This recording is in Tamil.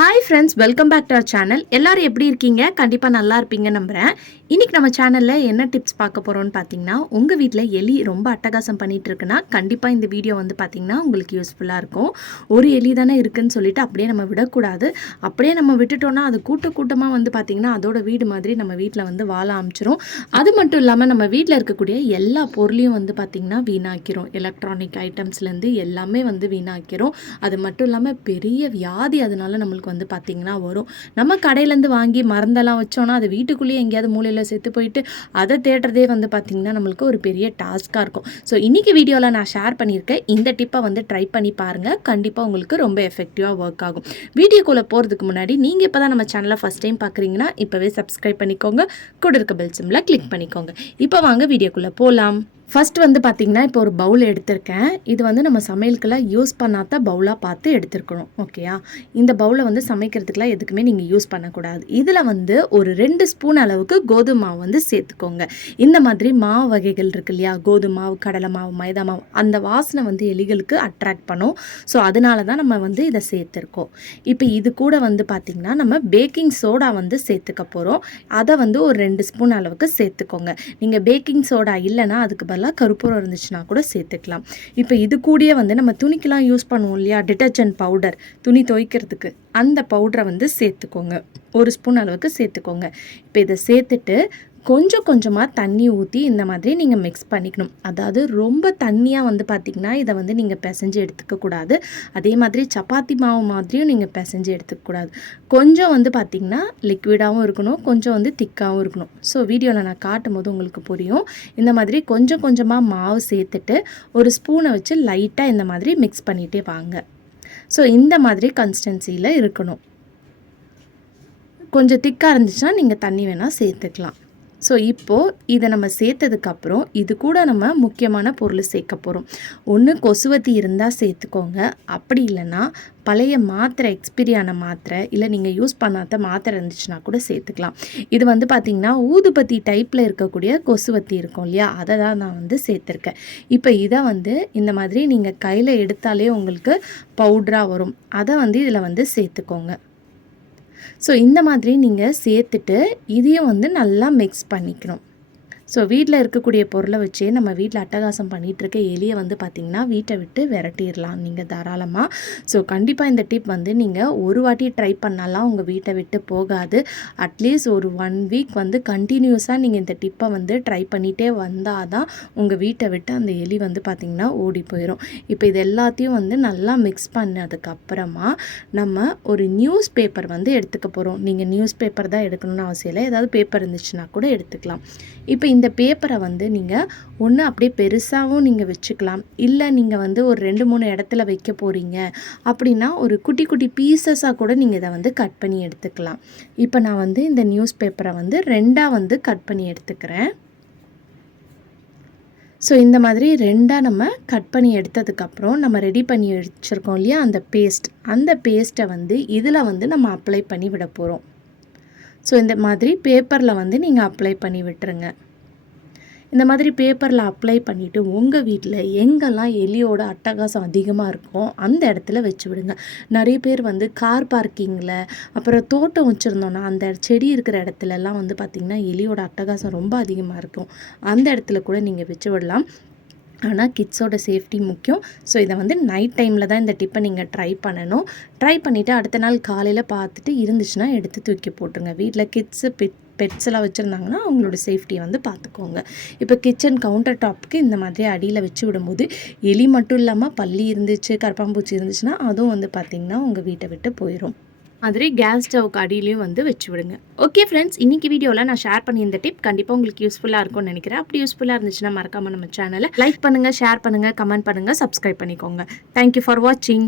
Hi friends welcome back to our channel எல்லோரும் எப்படி இருக்கீங்க? கண்டிப்பாக நல்லா இருப்பீங்க நம்புகிறேன் இன்றைக்கி நம்ம சேனலில் என்ன டிப்ஸ் பார்க்க போகிறோம்னு பார்த்தீங்கன்னா உங்கள் வீட்டில் எலி ரொம்ப அட்டகாசம் பண்ணிகிட்டு இருக்குன்னா கண்டிப்பாக இந்த வீடியோ வந்து பார்த்தீங்கன்னா உங்களுக்கு யூஸ்ஃபுல்லாக இருக்கும். ஒரு எலி தானே இருக்குதுன்னு சொல்லிட்டு அப்படியே நம்ம விடக்கூடாது. அப்படியே நம்ம விட்டுட்டோம்னா அது கூட்ட கூட்டமாக வந்து பார்த்திங்கன்னா அதோட வீடு மாதிரி நம்ம வீட்டில் வந்து வாழ ஆரம்பிச்சிரும். அது மட்டும் இல்லாமல் நம்ம வீட்டில் இருக்கக்கூடிய எல்லா பொருளையும் வந்து பார்த்திங்கன்னா வீணாக்கிறோம் எலக்ட்ரானிக் ஐட்டம்ஸ்லேருந்து எல்லாமே வந்து வீணாக்கிறோம் அது மட்டும் இல்லாமல் பெரிய வியாதி அதனால் நம்மளுக்கு வந்து பார்த்திங்கன்னா வரும். நம்ம கடையிலேருந்து வாங்கி மருந்தெல்லாம் வச்சோன்னா அது வீட்டுக்குள்ளேயே எங்கேயாவது மூலையில் செத்து போயிட்டு அதை தேடுறதே வந்து பார்த்திங்கன்னா நம்மளுக்கு ஒரு பெரிய டாஸ்க்காக இருக்கும். ஸோ இன்றைக்கி வீடியோவில் நான் ஷேர் பண்ணியிருக்கேன். இந்த டிப்பை வந்து ட்ரை பண்ணி பாருங்கள் கண்டிப்பாக உங்களுக்கு ரொம்ப எஃபெக்டிவாக ஒர்க் ஆகும். வீடியோக்குள்ளே போகிறதுக்கு முன்னாடி நீங்கள் இப்போ தான் நம்ம சேனலை ஃபஸ்ட் டைம் பார்க்குறீங்கன்னா இப்போவே சப்ஸ்கிரைப் பண்ணிக்கோங்க. கூட இருக்க பெல் சிம்மில் கிளிக் பண்ணிக்கோங்க. இப்போ வாங்க வீடியோக்குள்ளே போகலாம் ஃபர்ஸ்ட் வந்து பார்த்திங்கன்னா இப்போ ஒரு பவுல் எடுத்திருக்கேன். இது வந்து நம்ம சமையலுக்கெல்லாம் யூஸ் பண்ணாத பவுலாக பார்த்து எடுத்துருக்கணும் ஓகேயா இந்த பவுலை வந்து சமைக்கிறதுக்கெலாம் எதுக்குமே நீங்கள் யூஸ் பண்ணக்கூடாது. இதில் வந்து ஒரு ரெண்டு ஸ்பூன் அளவுக்கு கோதுமை மாவு வந்து சேர்த்துக்கோங்க. இந்த மாதிரி மாவு வகைகள் இருக்கு இல்லையா? கோதுமை மாவு கடலை மாவு மைதா மாவு அந்த வாசனை வந்து எலிகளுக்கு அட்ராக்ட் பண்ணும். ஸோ அதனால தான் நம்ம வந்து இதை சேர்த்துருக்கோம். இப்போ இது கூட வந்து பார்த்திங்கன்னா நம்ம பேக்கிங் சோடா வந்து சேர்த்துக்க போகிறோம் அதை வந்து ஒரு ரெண்டு ஸ்பூன் அளவுக்கு சேர்த்துக்கோங்க. நீங்கள் பேக்கிங் சோடா இல்லைன்னா அதுக்கு பதிலாக கருப்பூரம் இருந்துச்சுன்னா கூட சேர்த்துக்கலாம். இப்போ இது கூடயே வந்து நம்ம துணிக்கெலாம் யூஸ் பண்ணுவோம் இல்லையா? டிட்டர்ஜென்ட் பவுடர் துணி துவைக்கிறதுக்கு அந்த பவுடரை வந்து சேர்த்துக்கோங்க. ஒரு ஸ்பூன் அளவுக்கு சேர்த்துக்கோங்க. இப்போ இதை சேர்த்துட்டு கொஞ்சம் கொஞ்சமாக தண்ணி ஊற்றி இந்த மாதிரி நீங்கள் மிக்ஸ் பண்ணிக்கணும். அதாவது ரொம்ப தண்ணியாக வந்து பார்த்திங்கன்னா இதை வந்து நீங்கள் பிசைஞ்சு எடுத்துக்கக்கூடாது அதே மாதிரி சப்பாத்தி மாவு மாதிரியும் நீங்கள் பிசைஞ்சு எடுத்துக்கக்கூடாது கொஞ்சம் வந்து பார்த்திங்கன்னா லிக்விடாகவும் இருக்கணும் கொஞ்சம் வந்து திக்காகவும் இருக்கணும். ஸோ வீடியோவில் நான் காட்டும் போது உங்களுக்கு புரியும். இந்த மாதிரி கொஞ்சம் கொஞ்சமாக மாவு சேர்த்துட்டு ஒரு ஸ்பூனை வச்சு லைட்டாக இந்த மாதிரி மிக்ஸ் பண்ணிகிட்டே வாங்க. ஸோ இந்த மாதிரி கன்சிஸ்டன்சியில் இருக்கணும். கொஞ்சம் திக்காக இருந்துச்சுன்னா நீங்கள் தண்ணி வேணால் சேர்த்துக்கலாம். ஸோ இப்போது இதை நம்ம சேர்த்ததுக்கப்புறம் இது கூட நம்ம முக்கியமான பொருள் சேர்க்க போகிறோம் ஒன்று கொசுவத்தி இருந்தால் சேர்த்துக்கோங்க. அப்படி இல்லைன்னா பழைய மாத்திரை எக்ஸ்பிரி ஆன மாத்திரை இல்லை நீங்கள் யூஸ் பண்ணாத மாத்திரை இருந்துச்சுன்னா கூட சேர்த்துக்கலாம். இது வந்து பார்த்திங்கன்னா ஊதுபத்தி டைப்பில் இருக்கக்கூடிய கொசுவத்தி இருக்கும் இல்லையா? அதை தான் நான் வந்து சேர்த்துருக்கேன். இப்போ இதை வந்து இந்த மாதிரி நீங்கள் கையில் எடுத்தாலே உங்களுக்கு பவுட்ராக வரும். அதை வந்து இதில் வந்து சேர்த்துக்கோங்க. ஸோ இந்த மாதிரி நீங்கள் சேர்த்துட்டு இதையும் வந்து நல்லா மிக்ஸ் பண்ணிக்கணும். ஸோ வீட்டில் இருக்கக்கூடிய பொருளை வச்சே நம்ம வீட்டில் அட்டகாசம் பண்ணிகிட்ருக்க எலியை வந்து பார்த்திங்கன்னா வீட்டை விட்டு விரட்டிடலாம் நீங்கள் தாராளமாக ஸோ கண்டிப்பாக இந்த டிப் வந்து நீங்கள் ஒரு வாட்டி ட்ரை பண்ணாலாம் உங்கள் வீட்டை விட்டு போகாது. அட்லீஸ்ட் ஒரு ஒன் வீக் வந்து கண்டினியூஸாக நீங்கள் இந்த டிப்பை வந்து ட்ரை பண்ணிகிட்டே வந்தால் தான் உங்கள் வீட்டை விட்டு அந்த எலி வந்து பார்த்திங்கன்னா ஓடி போயிடும் இப்போ இது எல்லாத்தையும் வந்து நல்லா மிக்ஸ் பண்ணதுக்கப்புறமா நம்ம ஒரு நியூஸ் பேப்பர் வந்து எடுத்துக்க போகிறோம் நீங்கள் நியூஸ் பேப்பர் தான் எடுக்கணும்னு அவசியம் இல்லை. ஏதாவது பேப்பர் இருந்துச்சுன்னா கூட எடுத்துக்கலாம். இப்போ இந்த பேப்பரை வந்து நீங்கள் ஒன்று அப்படியே பெருசாகவும் நீங்கள் வச்சுக்கலாம். இல்லை நீங்கள் வந்து ஒரு ரெண்டு மூணு இடத்துல வைக்க போகிறீங்க அப்படின்னா ஒரு குட்டி குட்டி பீசஸாக கூட நீங்கள் இதை வந்து கட் பண்ணி எடுத்துக்கலாம். இப்போ நான் வந்து இந்த நியூஸ் பேப்பரை வந்து ரெண்டாக வந்து கட் பண்ணி எடுத்துக்கிறேன். ஸோ இந்த மாதிரி ரெண்டாக நம்ம கட் பண்ணி எடுத்ததுக்கப்புறம் நம்ம ரெடி பண்ணி வச்சுருக்கோம் இல்லையா? அந்த பேஸ்ட் அந்த பேஸ்ட்டை வந்து இதில் வந்து நம்ம அப்ளை பண்ணி விட போகிறோம் ஸோ இந்த மாதிரி பேப்பரில் வந்து நீங்கள் அப்ளை பண்ணி விட்டுருங்க. இந்த மாதிரி பேப்பரில் அப்ளை பண்ணிவிட்டு உங்கள் வீட்டில் எங்கெல்லாம் எலியோட அட்டகாசம் அதிகமாக இருக்கோ அந்த இடத்துல வச்சு விடுங்க. நிறைய பேர் வந்து கார் பார்க்கிங்கில் அப்புறம் தோட்டம் வச்சுருந்தோன்னா அந்த செடி இருக்கிற இடத்துலலாம் வந்து பார்த்திங்கன்னா எலியோட அட்டகாசம் ரொம்ப அதிகமாக இருக்கும். அந்த இடத்துல கூட நீங்கள் வச்சு விடலாம். ஆனால் கிட்ஸோட சேஃப்டி முக்கியம். ஸோ இதை வந்து நைட் டைமில் தான் இந்த டிப்பை நீங்கள் ட்ரை பண்ணணும். ட்ரை பண்ணிவிட்டு அடுத்த நாள் காலையில் பார்த்துட்டு இருந்துச்சுன்னா எடுத்து தூக்கி போட்டுருங்க. வீட்டில் கிட்ஸு பிட் பெட்ஸ் எல்லாம் வச்சுருந்தாங்கன்னா அவங்களோட சேஃப்டியை வந்து பார்த்துக்கோங்க இப்போ கிச்சன் கவுண்டர் டாப்புக்கு இந்த மாதிரி அடியில் வச்சு விடும்போது எலி மட்டும் இல்லாமல் பள்ளி இருந்துச்சு கரப்பாம்பூச்சி இருந்துச்சுன்னா அதுவும் வந்து பார்த்திங்கன்னா உங்கள் வீட்டை விட்டு போயிடும் மாதிரி கேஸ் ஸ்டவ்க்கு அடியிலையும் வந்து வச்சு விடுங்க. ஓகே ஃப்ரெண்ட்ஸ் இன்னைக்கு வீடியோவில் நான் ஷேர் பண்ணி இந்த டிப் கண்டிப்பாக உங்களுக்கு யூஸ்ஃபுல்லாக இருக்கும்னு நினைக்கிறேன். அப்படி யூஸ்ஃபுல்லாக இருந்துச்சுன்னா மறக்காம நம்ம சேனலை லைக் பண்ணுங்கள் ஷேர் பண்ணுங்கள் கமெண்ட் பண்ணுங்கள் சப்ஸ்கிரைப் பண்ணிக்கோங்க. தேங்க்யூ ஃபார் வாட்சிங்